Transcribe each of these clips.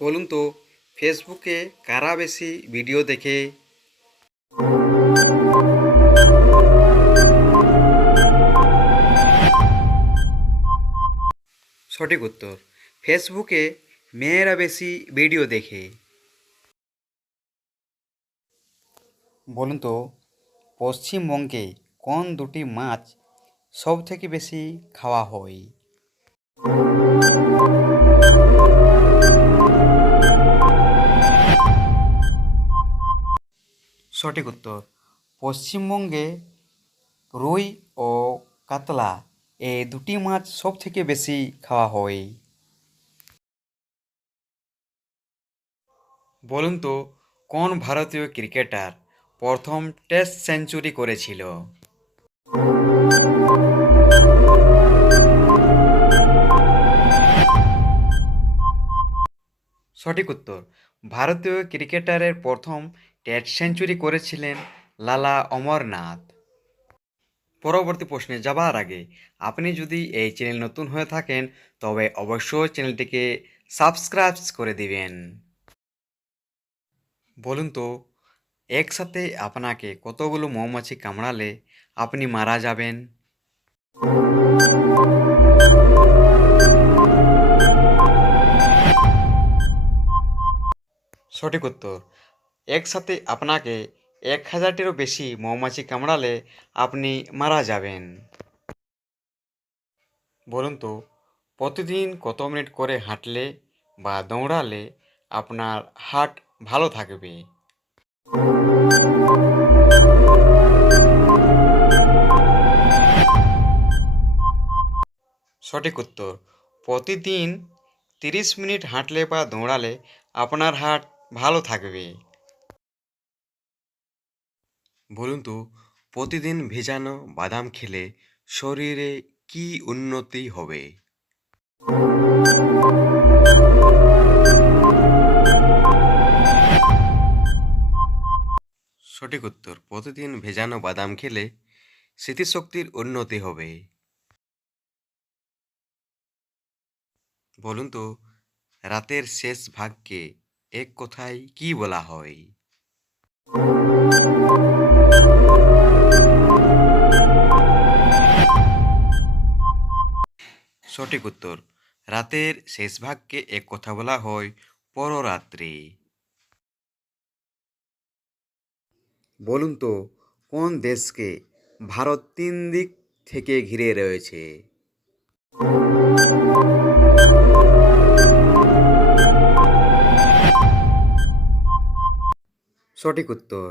বলুন তো ফেসবুকে কারা বেশি ভিডিও দেখে? সঠিক উত্তর, ফেসবুকে মেয়েরা বেশি ভিডিও দেখে। বলুন তো পশ্চিমবঙ্গে কোন দুটি মাছ সব থেকে বেশি খাওয়া হয়? সঠিক উত্তর, পশ্চিমবঙ্গে রুই ও কাতলা এই দুটি মাছ সব থেকে বেশি খাওয়া হয়। বলুন তো কোন ভারতীয় ক্রিকেটার প্রথম টেস্ট সেঞ্চুরি করেছিল? সঠিক উত্তর, ভারতীয় ক্রিকেটারের প্রথম টেস্ট সেঞ্চুরি করেছিলেন লালা অমরনাথ। পরবর্তী প্রশ্নে যাবার আগে আপনি যদি এই চ্যানেল নতুন হয়ে থাকেন তবে অবশ্যই চ্যানেলটিকে সাবস্ক্রাইব করে দিবেন। বলুন তো একসাথে আপনাকে কতগুলো মৌমাছি কামড়ালে আপনি মারা যাবেন? সঠিক উত্তর, একসাথে আপনাকে 1000টিরও বেশি মৌমাছি কামড়ালে আপনি মারা যাবেন। বলুন তো প্রতিদিন কত মিনিট করে হাঁটলে বা দৌড়ালে আপনার হার্ট ভালো থাকবে? সঠিক উত্তর, প্রতিদিন 30 মিনিট হাঁটলে বা দৌড়ালে আপনার হার্ট ভালো থাকবে। বলুন তো প্রতিদিন ভেজানো বাদাম খেলে শরীরে কি উন্নতি হবে? সঠিক উত্তর, প্রতিদিন ভেজানো বাদাম খেলে স্মৃতিশক্তির উন্নতি হবে। বলুন তো রাতের শেষ ভাগকে এক কথায় কি বলা হয়? সঠিক উত্তর, রাতের শেষ ভাগকে এক কথা বলা হয় পররাত্রি। বলুন তো কোন দেশকে ভারত 3 দিক থেকে ঘিরে রয়েছে? সঠিক উত্তর,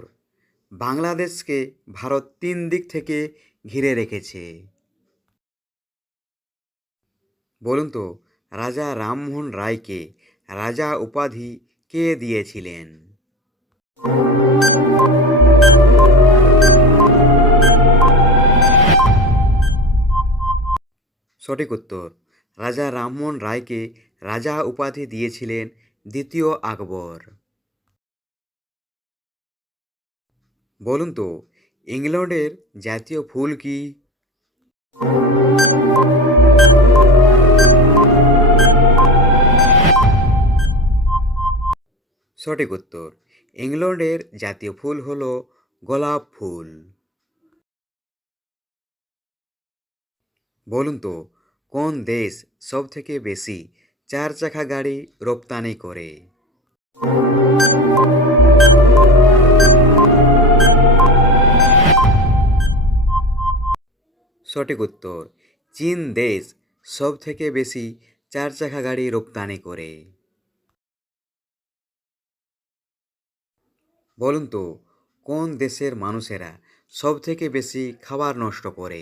বাংলাদেশকে ভারত 3 দিক থেকে ঘিরে রেখেছে। বলুন তো রাজা রামমোহন রায়কে রাজা উপাধি কে দিয়েছিলেন? সঠিক উত্তর, রাজা রামমোহন রায়কে রাজা উপাধি দিয়েছিলেন দ্বিতীয় আকবর। বলুন তো ইংল্যান্ডের জাতীয় ফুল কি? সঠিক উত্তর, ইংল্যান্ডের জাতীয় ফুল হলো গোলাপ ফুল। বলুন তো কোন দেশ সব থেকে বেশি 4 চাকা গাড়ি রপ্তানি করে? সঠিক উত্তর, চীন দেশ সব থেকে বেশি 4 চাকা গাড়ি রপ্তানি করে। বলুন তো কোন দেশের মানুষেরা সব থেকে বেশি খাবার নষ্ট করে?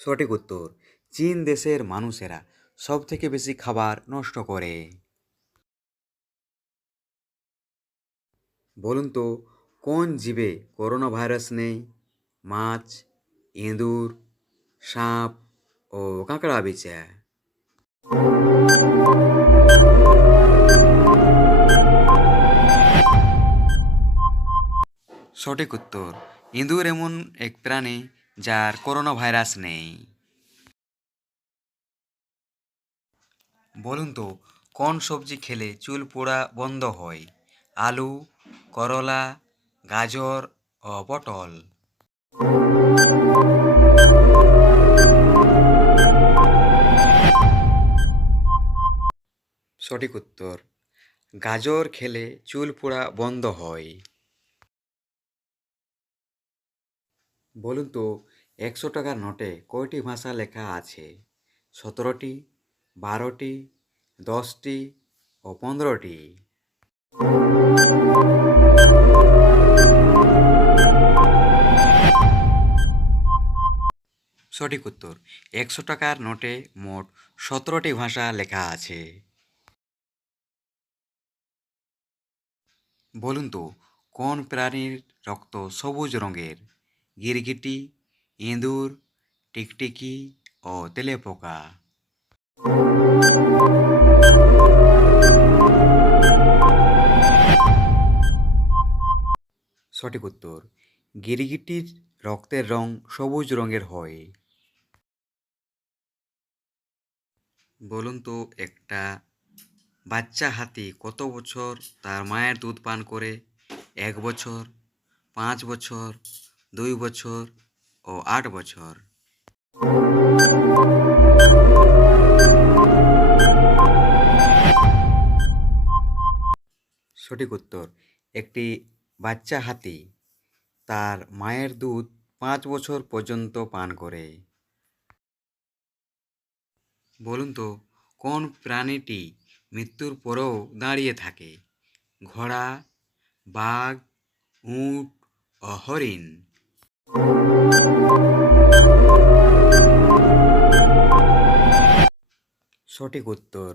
সঠিক উত্তর, চীন দেশের মানুষেরা সব থেকে বেশি খাবার নষ্ট করে। বলুন তো কোন জীবে করোনা ভাইরাস নেই? মাছ, ইঁদুর, সাপ ও কাঁকড়া বিছা। সঠিক উত্তর, ইঁদুর এমন এক প্রাণী যার করোনা ভাইরাস নেই? বলুন তো, কোন সবজি খেলে চুল পড়া বন্ধ হয়? আলু, করলা, গাজর ও পটল। সঠিক উত্তর, গাজর খেলে চুল পড়া বন্ধ হয়। বলুন তো, 100 টাকার নোটে কয়টি ভাষা লেখা আছে? 17টি, 12টি, 10টি ও 15টি। সঠিক উত্তর, 100 টাকার নোটে মোট 17টি ভাষা লেখা আছে। বলুন তো, কোন প্রাণীর রক্ত সবুজ রঙের? গিরগিটি, ইঁদুর, টিকটিকি ও তেলাপোকা। সঠিক উত্তর, গিরগিটির রক্তের রং সবুজ রঙের হয়। বলুন তো, একটা বাচ্চা হাতি কত বছর তার মায়ের দুধ পান করে? 1 বছর, 5 বছর, 2 বছর ও 8 বছর। সঠিক উত্তর, একটি বাচ্চা হাতি তার মায়ের দুধ 5 বছর পর্যন্ত পান করে। বলুন তো, কোন প্রাণীটি মৃত্যুর পরেও দাঁড়িয়ে থাকে? ঘোড়া, বাঘ, উট ও হরিণ। সঠিক উত্তর,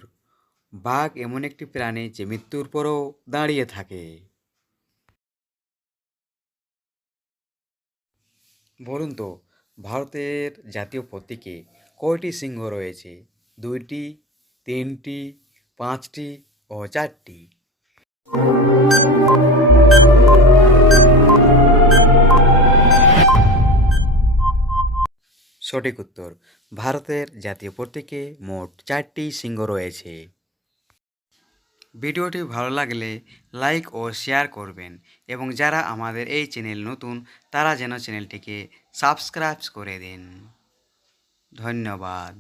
বাঘ এমন একটি প্রাণী যে মৃত্যুর পরেও দাঁড়িয়ে থাকে। বলুন তো, ভারতের জাতীয় প্রতীকে কয়টি সিংহ রয়েছে? 2টি, 3টি, 5টি ও 4টি। সঠিক উত্তর, ভারতের জাতীয় প্রতীকে মোট 4টি সিংহ রয়েছে। ভিডিওটি ভালো লাগলে লাইক ও শেয়ার করবেন এবং যারা আমাদের এই চ্যানেল নতুন তারা যেন চ্যানেলটিকে সাবস্ক্রাইব করে দিন। ধন্যবাদ।